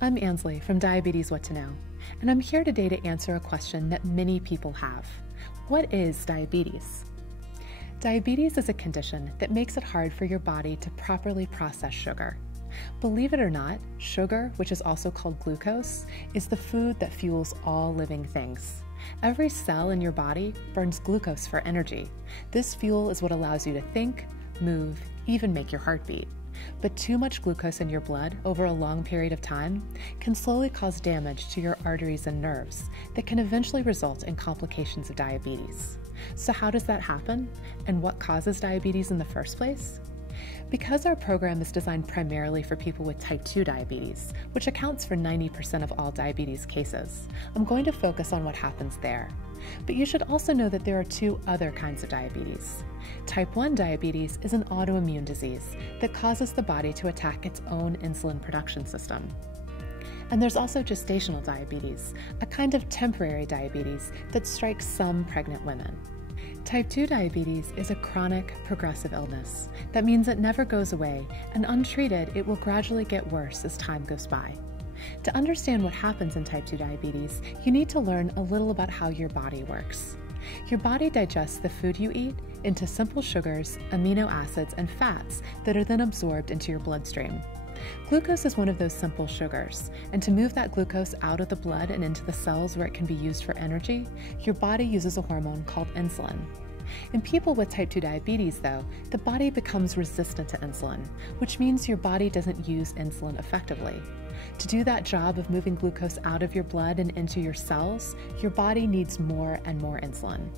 I'm Ansley from Diabetes What to Know, and I'm here today to answer a question that many people have. What is diabetes? Diabetes is a condition that makes it hard for your body to properly process sugar. Believe it or not, sugar, which is also called glucose, is the food that fuels all living things. Every cell in your body burns glucose for energy. This fuel is what allows you to think, move, even make your heart beat. But too much glucose in your blood over a long period of time can slowly cause damage to your arteries and nerves that can eventually result in complications of diabetes. So how does that happen? And what causes diabetes in the first place? Because our program is designed primarily for people with type 2 diabetes, which accounts for 90% of all diabetes cases, I'm going to focus on what happens there. But you should also know that there are two other kinds of diabetes. Type 1 diabetes is an autoimmune disease that causes the body to attack its own insulin production system. And there's also gestational diabetes, a kind of temporary diabetes that strikes some pregnant women. Type 2 diabetes is a chronic, progressive illness. That means it never goes away, and untreated, it will gradually get worse as time goes by. To understand what happens in type 2 diabetes, you need to learn a little about how your body works. Your body digests the food you eat into simple sugars, amino acids, and fats that are then absorbed into your bloodstream. Glucose is one of those simple sugars, and to move that glucose out of the blood and into the cells where it can be used for energy, your body uses a hormone called insulin. In people with type 2 diabetes, though, the body becomes resistant to insulin, which means your body doesn't use insulin effectively. To do that job of moving glucose out of your blood and into your cells, your body needs more and more insulin.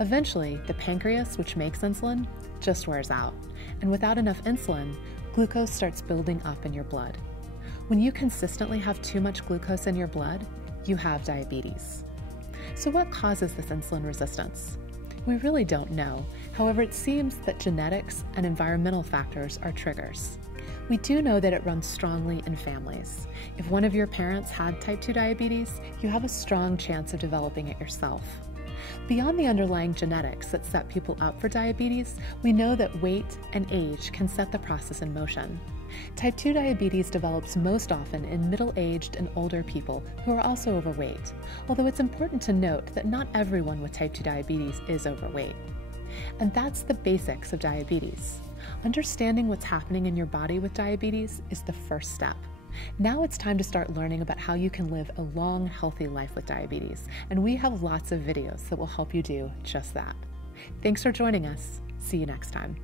Eventually, the pancreas, which makes insulin, just wears out, and without enough insulin, glucose starts building up in your blood. When you consistently have too much glucose in your blood, you have diabetes. So what causes this insulin resistance? We really don't know. However, it seems that genetics and environmental factors are triggers. We do know that it runs strongly in families. If one of your parents had type 2 diabetes, you have a strong chance of developing it yourself. Beyond the underlying genetics that set people up for diabetes, we know that weight and age can set the process in motion. Type 2 diabetes develops most often in middle-aged and older people who are also overweight, although it's important to note that not everyone with type 2 diabetes is overweight. And that's the basics of diabetes. Understanding what's happening in your body with diabetes is the first step. Now it's time to start learning about how you can live a long, healthy life with diabetes, and we have lots of videos that will help you do just that. Thanks for joining us. See you next time.